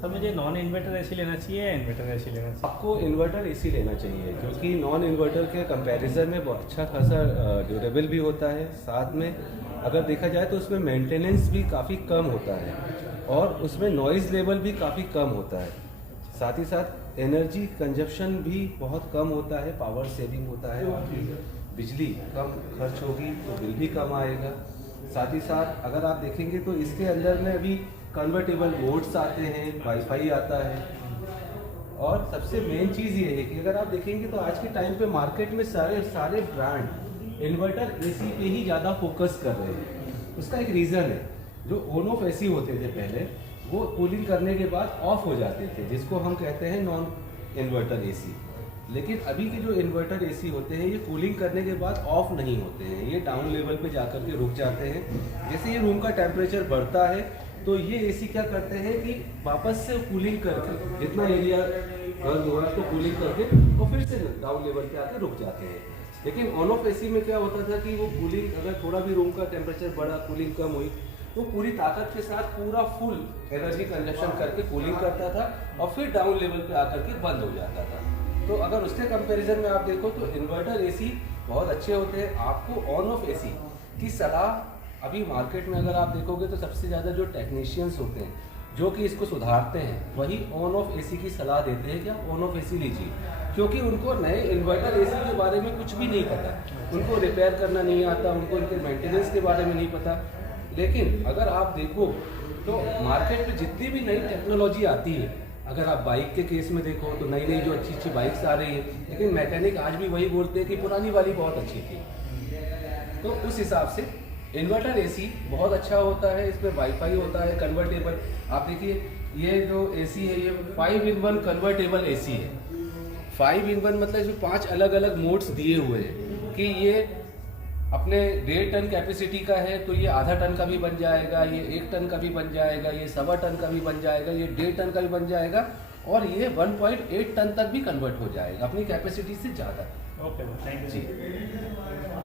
Sir मुझे non inverter AC लेना चाहिए या इन्वर्टर एसी लेना चाहिए? आपको इन्वर्टर एसी लेना चाहिए, क्योंकि नॉन इन्वर्टर के कंपैरिजन में बहुत अच्छा खासा ड्यूरेबल भी होता है। साथ में अगर देखा जाए तो उसमें मेंटेनेंस भी काफ़ी कम होता है और उसमें नॉइज़ लेवल भी काफ़ी कम होता है। साथ ही साथ एनर्जी कंजप्शन भी बहुत कम होता है, पावर सेविंग होता है, आपकी बिजली कम खर्च होगी तो बिल भी कम आएगा। साथ ही साथ अगर आप देखेंगे तो इसके अंदर में अभी कन्वर्टेबल मोड्स आते हैं, वाईफाई आता है और सबसे मेन चीज़ ये है कि अगर आप देखेंगे तो आज के टाइम पे मार्केट में सारे ब्रांड इन्वर्टर एसी पे ही ज़्यादा फोकस कर रहे हैं। उसका एक रीज़न है, जो ऑन ऑफ एसी होते थे पहले वो कूलिंग करने के बाद ऑफ हो जाते थे, जिसको हम कहते हैं नॉन इन्वर्टर एसी। लेकिन अभी के जो इन्वर्टर एसी होते हैं ये कूलिंग करने के बाद ऑफ नहीं होते हैं, ये डाउन लेवल पे जाकर के रुक जाते हैं। जैसे ये रूम का टेम्परेचर बढ़ता है तो ये एसी क्या करते हैं कि वापस से कूलिंग करके जितना एरिया गर्म हो रहा है तो कूलिंग करके और फिर से डाउन लेवल पे आके रुक जाते हैं। लेकिन ऑन ऑफ एसी में क्या होता था कि वो कूलिंग अगर थोड़ा भी रूम का टेम्परेचर बढ़ा, कूलिंग कम हुई तो पूरी ताकत के साथ पूरा फुल एनर्जी कंजप्शन करके कूलिंग करता था और फिर डाउन लेवल पे आकर के बंद हो जाता था। तो अगर उसके कंपैरिजन में आप देखो तो इन्वर्टर एसी बहुत अच्छे होते हैं। आपको ऑन ऑफ एसी की सलाह अभी मार्केट में अगर आप देखोगे तो सबसे ज़्यादा जो टेक्नीशियंस होते हैं जो कि इसको सुधारते हैं वही ऑन ऑफ एसी की सलाह देते हैं कि आप ऑन ऑफ एसी लीजिए, क्योंकि उनको नए इन्वर्टर एसी के बारे में कुछ भी नहीं पता, उनको रिपेयर करना नहीं आता, उनको इनके मेंटेनेंस के बारे में नहीं पता। लेकिन अगर आप देखो तो मार्केट में जितनी भी नई टेक्नोलॉजी आती है, अगर आप बाइक के केस में देखो तो नई नई जो अच्छी अच्छी बाइक्स आ रही है, लेकिन मैकेनिक आज भी वही बोलते हैं कि पुरानी वाली बहुत अच्छी थी। तो उस हिसाब से इन्वर्टर एसी बहुत अच्छा होता है, इसमें वाईफाई होता है, कन्वर्टेबल। आप देखिए ये जो एसी है ये 5-in-1 कन्वर्टेबल एसी है। 5-in-1 मतलब इसमें 5 अलग अलग मोड्स दिए हुए हैं कि ये अपने 1.5 टन कैपेसिटी का है तो ये आधा टन का भी बन जाएगा, ये 1 टन का भी बन जाएगा, ये 1.25 टन का भी बन जाएगा, ये 1.5 टन का भी बन जाएगा और ये 1.8 टन तक भी कन्वर्ट हो जाएगा अपनी कैपेसिटी से ज़्यादा। Okay, thank you ji.